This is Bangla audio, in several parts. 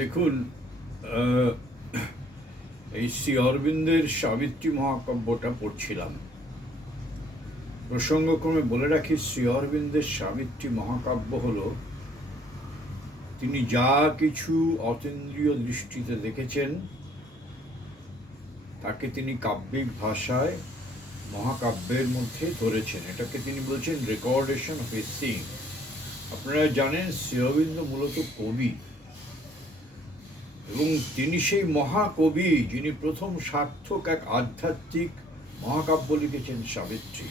দেখুন এই শ্রী অরবিন্দের সাবিত্রী মহাকাব্যটা পড়ছিলাম। প্রসঙ্গক্রমে বলে রাখি, শ্রী অরবিন্দের সাবিত্রী মহাকাব্য হল, তিনি যা কিছু অতীন্দ্রিয় দৃষ্টিতে দেখেছেন, তাকে তিনি কাব্যিক ভাষায় মহাকাব্যের মধ্যে ধরেছেন। এটাকে তিনি বলছেন রেকর্ডেশন অফ এ সিং। আপনারা জানেন, শ্রী অরবিন্দ মূলত কবি। এবং তিনি সেই মহাকবি যিনি প্রথম সার্থক এক আধ্যাত্মিক মহাকাব্য লিখেছেন সাবিত্রী।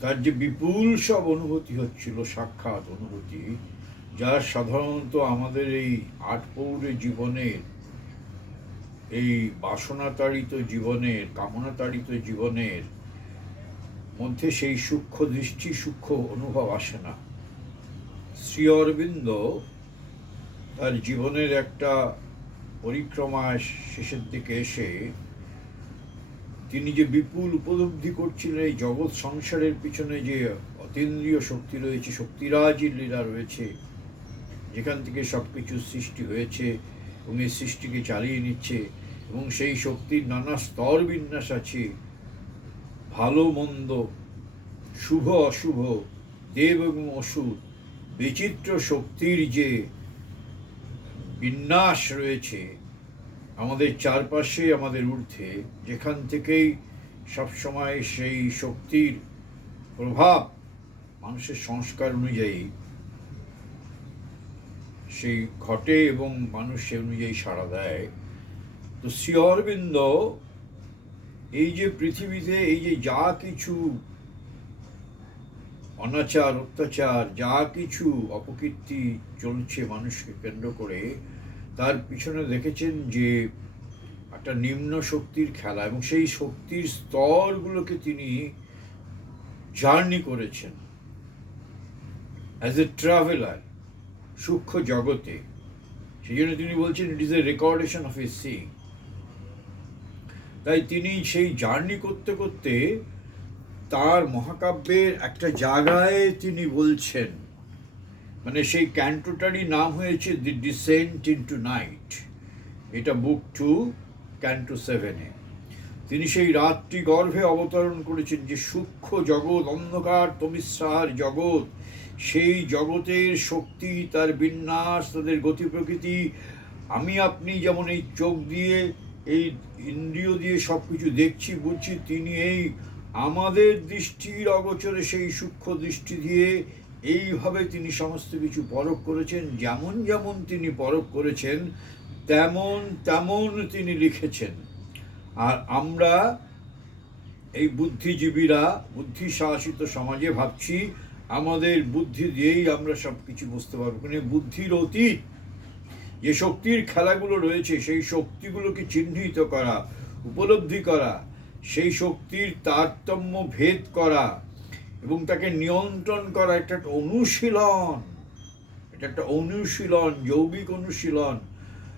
তার যে বিপুল সব অনুভূতি হচ্ছিল, সাক্ষাৎ অনুভূতি, যা সাধারণত আমাদের এই আটপৌরে জীবনের, এই বাসনাতাড়িত জীবনের, কামনাতাড়িত জীবনের মধ্যে সেই সূক্ষ্ম দৃষ্টি, সূক্ষ্ম অনুভব আসে না। শ্রী অরবিন্দ তার জীবনের একটা পরিক্রমায় শেষের দিকে এসে তিনি যে বিপুল উপলব্ধি করছিলেন, এই জগৎ সংসারের পিছনে যে অতীন্দ্রিয় শক্তি রয়েছে, শক্তিরাজির লীলা রয়েছে, যেখান থেকে সব কিছু সৃষ্টি হয়েছে এবং এই সৃষ্টিকে চালিয়ে নিচ্ছে এবং সেই শক্তির নানা স্তর বিন্যাস আছে। ভালো, মন্দ, শুভ, অশুভ, দেব এবং অসুর, বিচিত্র শক্তির যে বিন্যাস রয়েছে আমাদের চারপাশে, আমাদের ঊর্ধ্বে। যেখান থেকেই সবসময় সেই শক্তির প্রভাব মানুষের সংস্কার অনুযায়ী সেই ঘটে এবং মানুষ সে অনুযায়ী সাড়া দেয়। তো শ্রী অরবিন্দ এই যে পৃথিবীতে এই যে যা কিছু অনাচার, অত্যাচার, যা কিছু অপকীর্তি চলছে মানুষকে কেন্দ্র করে, তার পিছনে দেখেছেন যে একটা নিম্ন শক্তির খেলা এবং সেই শক্তির স্তরগুলোকে তিনি জার্নি করেছেন। অ্যাজ এ ট্রাভেলার সূক্ষ্ম জগতে সেই জন্য তিনি বলছেন it is a recordation of a sing তাই তিনি সেই জার্নি করতে করতে তার মহাকাব্যের একটা জায়গায় তিনি বলছেন মানে সেই ক্যান্টোটারই নাম হয়েছে দি ডিসেন্ট ইন্টু নাইট এটা বুক টু ক্যান্টো সেভেনে। তিনি সেই রাত্রি গর্ভে অবতরণ করেছেন যে সূক্ষ্ম জগৎ, অন্ধকার, তমিশ্রার জগৎ, সেই জগতের শক্তি, তার বিন্যাস, তাদের গতি প্রকৃতি। আমি আপনি যেমন এই চোখ দিয়ে, এই ইন্দ্রিয় দিয়ে সব কিছু দেখছি, বুঝছি, তিনি এই আমাদের দৃষ্টির অগোচরে সেই সূক্ষ্ম দৃষ্টি দিয়ে এইভাবে তিনি সমস্ত কিছু পরখ করেছেন, যেমন যেমন তিনি পরখ করেছেন, তেমন তেমন তিনি লিখেছেন। আর আমরা এই বুদ্ধিজীবীরা বুদ্ধি শাসিত সমাজে ভাবছি, আমাদের বুদ্ধি দিয়েই আমরা সব কিছু বুঝতে পারব। কিন্তু বুদ্ধির অতীত, যে শক্তির খেলাগুলো রয়েছে, সেই শক্তিগুলোকে চিহ্নিত করা, উপলব্ধি করা সেই শক্তির তারতম্য ভেদ করা এবং তাকে নিয়ন্ত্রণ করা এটা একটা অনুশীলন, এটা একটা অনুশীলন, যৌগিক অনুশীলন।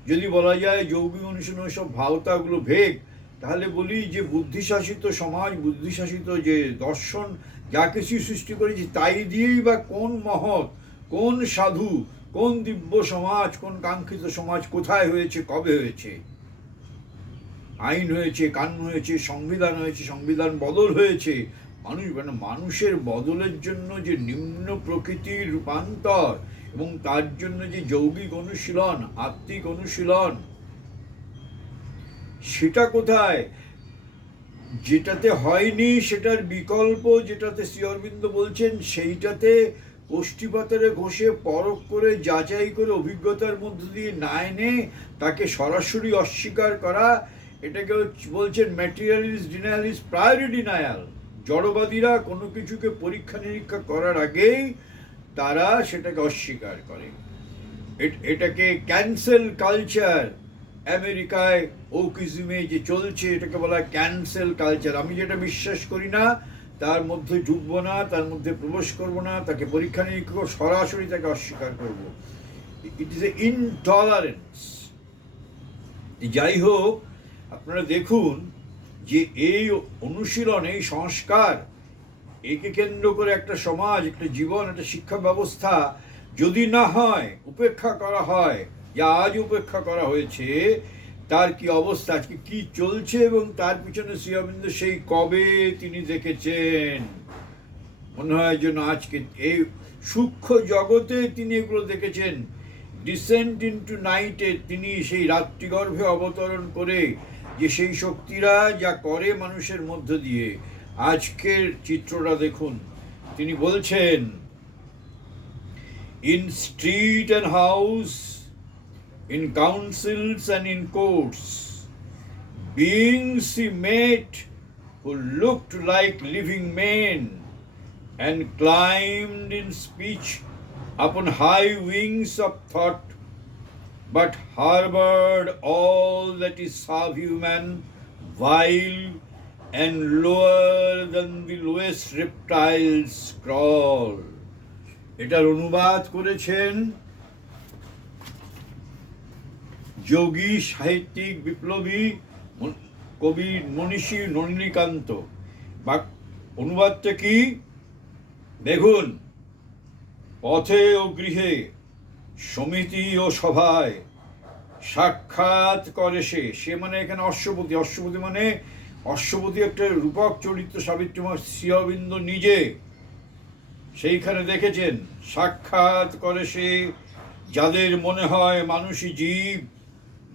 যদি বলা যায় যৌগিক অনুশীলন সব ভাওতাগুলো ভেগ তাহলে বলি যে বুদ্ধিশাসিত সমাজ, বুদ্ধিশাসিত যে দর্শন, যা কিছু সৃষ্টি করেছে, তাই দিয়েই বা কোন মহৎ, কোন সাধু, কোন দিব্য সমাজ, কোন কাঙ্ক্ষিত সমাজ কোথায় হয়েছে, কবে হয়েছে? আইন হয়েছে, কানুন হয়েছে, সংবিধান হয়েছে, সংবিধান বদল হয়েছে। মানুষ মানে মানুষের বদলের জন্য যে নিম্ন প্রকৃতির রূপান্তর এবং তার জন্য যে যৌগিক অনুশীলন, আত্মিক অনুশীলন, সেটা কোথায়? যেটাতে হয়নি সেটার বিকল্প যেটাতে শ্রী অরবিন্দ বলছেন, সেইটাতে কোষ্ঠীপাতারে ঘষে পরখ করে যাচাই করে অভিজ্ঞতার মধ্য দিয়ে না এনে তাকে সরাসরি অস্বীকার করা এটাকে বলছেন ম্যাটেরিয়ালিস্ট ডিনায়ালিস্ট প্রায়োরি ডিনায়াল জড়বাদীরা কোনো কিছুকে পরীক্ষা নিরীক্ষা করার আগেই তারা সেটাকে অস্বীকার করে। এটাকে ক্যান্সেল কালচার আমেরিকায় ওকিজমে যে চলছে, এটাকে বলা হয় ক্যান্সেল কালচার আমি যেটা বিশ্বাস করি না, তার মধ্যে ঢুকবো না, তার মধ্যে প্রবেশ করব না, তাকে পরীক্ষা নিরীক্ষা সরাসরি তাকে অস্বীকার করব। ইট ইজ এ ইনটলারেন্স যাই হোক আপনারা দেখুন যে এই অনুশীলন, এই সংস্কার একে কেন্দ্র করে একটা সমাজ, একটা জীবন, একটা শিক্ষা ব্যবস্থা যদি না হয়, উপেক্ষা করা হয়, যা আজ উপেক্ষা করা হয়েছে, তার কি অবস্থা? আজকে কি চলছে এবং তার পিছনে শ্রী অরবিন্দ সেই কবে তিনি দেখেছেন? মনে হয় যেন আজকে এই সূক্ষ্ম জগতে তিনি এগুলো দেখেছেন। ডিসেন্ট ইন্টু নাইটে তিনি সেই রাত্রিগর্ভে অবতরণ করে যে সেই শক্তিরা যা করে মানুষের মধ্য দিয়ে। আজকের চিত্রটা দেখুন। তিনি বলছেন in street and house in councils and in courts being he met who looked like living men and climbed in speech upon high wings of thought but harbored all that is subhuman, vile, and lower than the lowest reptiles crawl. এটার অনুবাদ করেছেন যোগী সাহিত্যিক বিপ্লবী মন- কবি মনীষী নলিনীকান্ত বা অনুবাদটা কি দেখুন পথে ও গৃহে সমিতি ও সভায় সাক্ষাৎ করে সে। সে মানে এখানে অশ্বপতি। অশ্বপতি মানে অশ্বপতি একটা রূপক চরিত্র সাবিত্রী মা শ্রী নিজে। সেইখানে দেখেছেন, সাক্ষাৎ করে সে যাদের মনে হয় মানুষই জীব,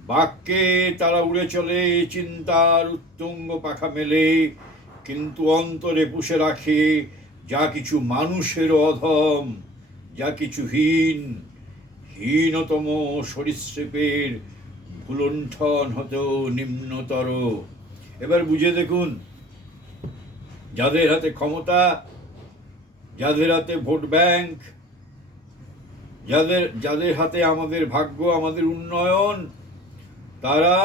বাক্যে তারা উড়ে চলে, চিন্তার উত্তুঙ্গ পাখা মেলে, কিন্তু অন্তরে পুষে রাখে যা কিছু মানুষের অধম, যা কিছু হীন। হীনতম সরীসৃপের ভুলুণ্ঠন হতেও নিম্নতর। এবার বুঝে দেখুন, যাদের হাতে ক্ষমতা, যাদের হাতে ভোট ব্যাংক, যাদের যাদের হাতে আমাদের ভাগ্য, আমাদের উন্নয়ন, তারা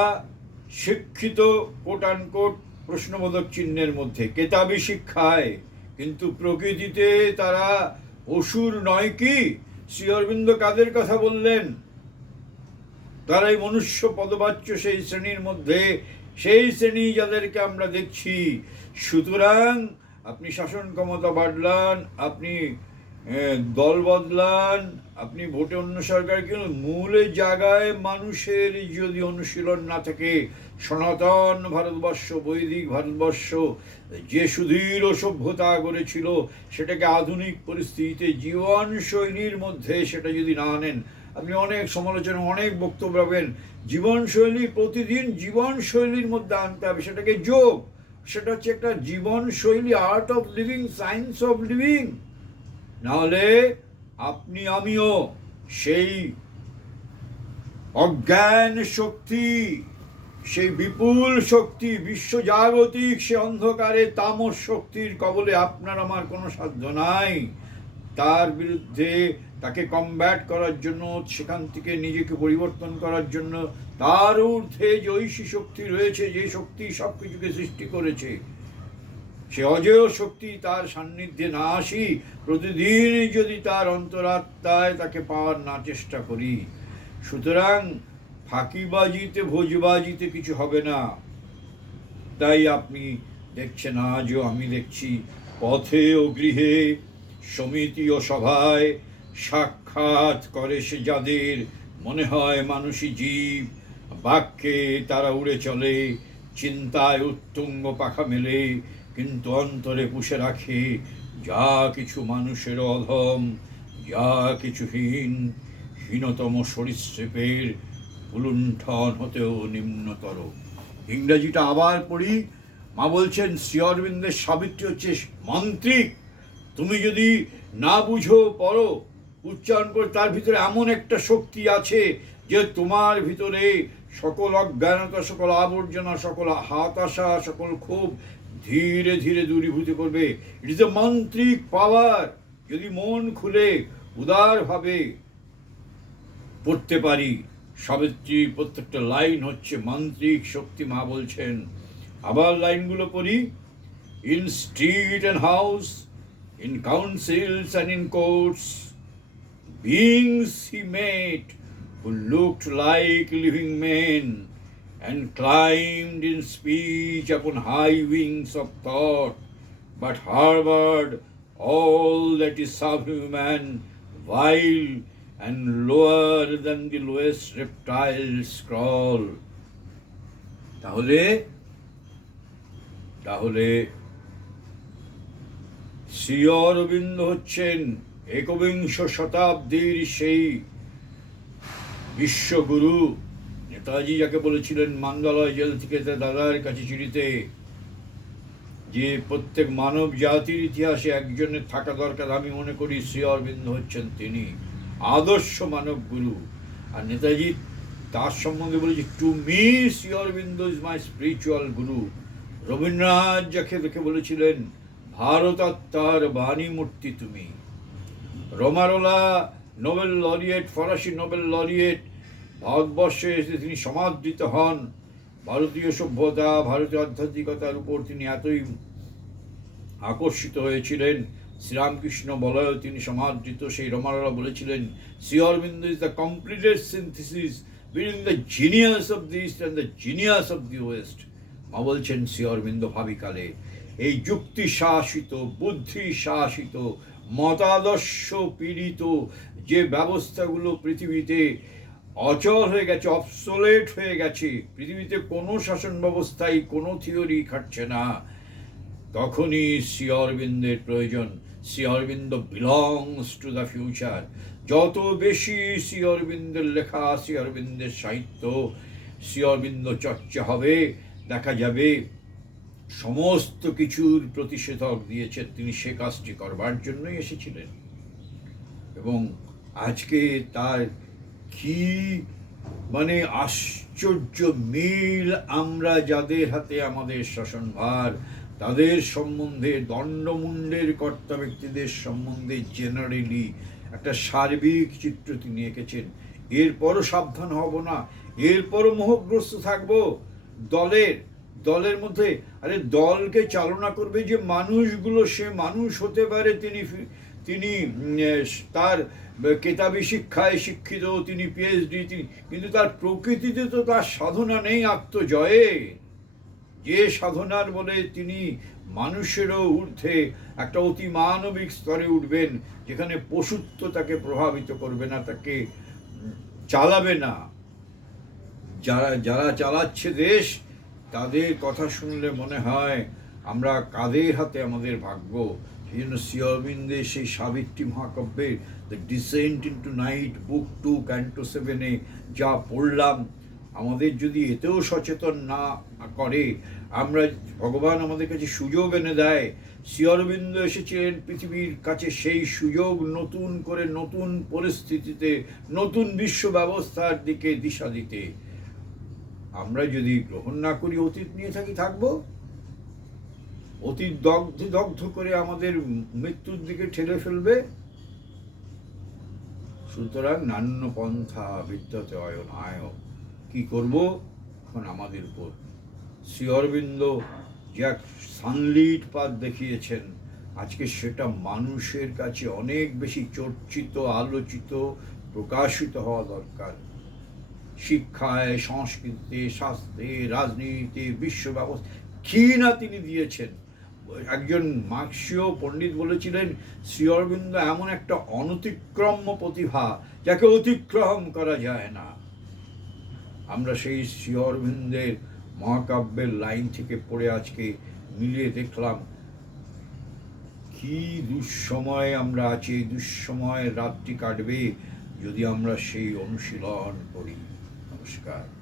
শিক্ষিত কোট কোট প্রশ্নবোধক চিহ্নের মধ্যে। কেতাবি শিক্ষায়, কিন্তু প্রকৃতিতে তারা অসুর নয় কি? শ্রী অরবিন্দ কাদের কথা বললেন? তারাই মনুষ্য পদবাচ্য সেই শ্রেণির মধ্যে, সেই শ্রেণি যাদেরকে আমরা দেখছি। সুতরাং আপনি শাসন ক্ষমতা বাড়লান, আপনি দল বদলান, আপনি ভোটে অন্য সরকার কিন্তু মূলের জায়গায় মানুষের যদি অনুশীলন না থাকে, সনাতন ভারতবর্ষ, বৈদিক ভারতবর্ষ, যে সুদীর্ঘ সভ্যতা গড়েছিল, সেটাকে আধুনিক পরিস্থিতিতে জীবন শৈলীর মধ্যে সেটা যদি না আনেন, আপনি অনেক সমালোচনা, অনেক বক্তব্য পাবেন জীবনশৈলী প্রতিদিন জীবনশৈলীর মধ্যে আনতে হবে, সেটাকে যোগ, সেটা হচ্ছে একটা জীবনশৈলী art of living science of living নাহলে আপনি আমিও সেই অজ্ঞান শক্তি, সেই বিপুল শক্তি বিশ্বজাগতিক সে অন্ধকারে তামস শক্তির কবলে আপনার আমার কোনো সাধ্য নাই। তার বিরুদ্ধে তাকে কমব্যাট করার জন্য, সেখান থেকে নিজেকে পরিবর্তন করার জন্য তার ঊর্ধ্বে যে ঐশী শক্তি রয়েছে, যে শক্তি সব কিছুকে সৃষ্টি করেছে সে অজেয় শক্তি তার সান্নিধ্যে না আসি, প্রতিদিন যদি তার অন্তরাত্মায় তাকে পাওয়ার না চেষ্টা করি। সুতরাং ফাঁকিবাজিতে ভোজবাজিতে কিছু হবে না। তাই আপনি দেখছেন আজও আমি দেখছি পথে ও গৃহে সমিতি ও সভায় সাক্ষাৎ করে সে যাদের মনে হয় মানুষই জীব। বাক্যে তারা উড়ে চলে, চিন্তায় উত্তুঙ্গ পাখা মেলে কিন্তু অন্তরে পুষে রাখি, যা কিছু মানুষের অধম, যা কিছু হীন, হীনতম সরীসৃপের উলুণ্ঠন হতেও নিম্নতর। ইংরেজিটা আবার পড়ি, মা বলছেন, শ্রী অরবিন্দের সাবিত্রী হচ্ছে মান্ত্রিক তুমি যদি না বুঝো, পড়ো। উচ্চারণ করে তার ভিতরে এমন একটা শক্তি আছে যে তোমার ভিতরে সকল অজ্ঞানতা, সকল আবর্জনা, সকল হতাশা, সকল ক্ষোভ ধীরে ধীরে দূরীভূত করবে। ইট ইজ এ মান্ত্রিক পাওয়ার যদি মন খুলে উদারভাবে পড়তে পারি। সাবিত্রী, প্রত্যেকটা লাইন হচ্ছে মান্ত্রিক শক্তি মা বলছেন। আবার লাইনগুলো পড়ি। In street and house in councils and in courts beings he met who looked like living men and climbed in speech upon high wings of thought, but harbored all that is subhuman, vile and lower than the lowest reptile scrawl তাহলে তাহলে শ্রী অরবিন্দ হচ্ছেন একবিংশ শতাব্দীর সেই বিশ্বগুরু নেতাজি যাকে বলেছিলেন মান্দালয় জেল থেকে তার দাদার কাছে চিঠিতে যে প্রত্যেক মানব জাতির ইতিহাসে একজনের থাকা দরকার, আমি মনে করি শ্রী অরবিন্দ হচ্ছেন তিনি, আদর্শ মানব গুরু। আর নেতাজি তার সম্বন্ধে বলেছি to me Shri Aurobindo is my spiritual guru Rabindranath যাকে দেখে বলেছিলেন, ভারত আত্মার বাণী মূর্তি তুমি। রোমারোলা নোবেল লরিয়েট, ফরাসি নোবেল লরিয়েট ভারতবর্ষে এসে তিনি সমাদৃত হন। ভারতীয় সভ্যতা, ভারতীয় আধ্যাত্মিকতার উপর তিনি এতই আকর্ষিত হয়েছিলেন। শ্রীরামকৃষ্ণ বলয় তিনি সমাদৃত, সেই রমারোলা বলেছিলেন Shri Aurobindo is the completed synthesis between the genius of the east and the genius of the west মা বলছেন শ্রী অরবিন্দ ভাবিকালে, এই যুক্তি শাসিত বুদ্ধি শাসিত মতাদর্শ পীড়িত যে ব্যবস্থাগুলো পৃথিবীতে অচল হয়ে গেছে অবসোলেট হয়ে গেছে। পৃথিবীতে কোনো শাসন ব্যবস্থায় কোনো থিওরি খাটছে না। তখনই শ্রী অরবিন্দের প্রয়োজন। Shri Aurobindo belongs to the future যত বেশি শ্রী অরবিন্দের লেখা, শ্রী অরবিন্দের সাহিত্য, শ্রী অরবিন্দ চর্চা হবে, দেখা যাবে সমস্ত কিছুর প্রতিষেধক দিয়েছেন তিনি সে কাজটি করবার জন্যই এসেছিলেন। এবং আজকে তার কি? মানে আশ্চর্য মিল আমরা যাদের হাতে আমাদের শাসনভার, তাদের সম্বন্ধে দণ্ডমুণ্ডের কর্তা ব্যক্তিদের সম্বন্ধে জেনারেলি একটা সার্বিক চিত্র তিনি এঁকেছেন। এরপরও সাবধান হব না, এরপরও মোহগ্রস্ত থাকব। দলের দলের মধ্যে, আরে দলকে চালনা করবে যে মানুষগুলো, সে মানুষ হতে পারে, তিনি তিনি তার কেতাবি শিক্ষায় শিক্ষিত, তিনি পিএইচডি তিনি কিন্তু তার প্রকৃতিতে তো তার সাধনা নেই আত্মজয়ে। যে সাধনার বলে তিনি মানুষেরও ঊর্ধ্বে, একটা অতি মানবিক স্তরে উঠবেন, যেখানে পশুত্ব তাকে প্রভাবিত করবে না, তাকে চালাবে না। যারা যারা চালাচ্ছে দেশ, তাদের কথা শুনলে মনে হয় আমরা কাদের হাতে আমাদের ভাগ্য? অরবিন্দের সেই Savitri মহাকাব্যের the descent into night book two canto সেভেনে যা পড়লাম, আমাদের যদি এতেও সচেতন না করে, আমরা ভগবান আমাদের কাছে সুযোগ এনে দেয়। শ্রী অরবিন্দ এসেছিলেন পৃথিবীর কাছে সেই সুযোগ নতুন করে নতুন পরিস্থিতিতে, নতুন বিশ্ব ব্যবস্থার দিকে দিশা দিতে। আমরা যদি গ্রহণ না করি, অতীত নিয়ে থাকি, থাকব? অতীত দগ্ধ দগ্ধ করে আমাদের মৃত্যুর দিকে ঠেলে ফেলবে। সুতরাং নান্য পন্থা বিদ্যতে অয়ন আয় কি করব? এখন আমাদের উপর। শ্রী অরবিন্দ যে এক সানলিট পাত দেখিয়েছেন। আজকে সেটা মানুষের কাছে অনেক বেশি চর্চিত, আলোচিত, প্রকাশিত হওয়া দরকার। শিক্ষায়, সংস্কৃতিতে শাস্ত্রে রাজনীতিতে, বিশ্ব ব্যবস্থা কি না তিনি দিয়েছেন। একজন মার্ক্সীয় পণ্ডিত বলেছিলেন, শ্রী অরবিন্দ, এমন একটা অনতিক্রম্য প্রতিভা যাকে অতিক্রম করা যায় না। আমরা সেই শ্রী অরবিন্দের মহাকাব্যের লাইন থেকে পড়ে আজকে মিলিয়ে দেখলাম, কি দুঃসময়ে আমরা আছি, এই দুঃসময় রাত্রি কাটবে যদি আমরা সেই অনুশীলন করি। নমস্কার।